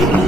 Thank you.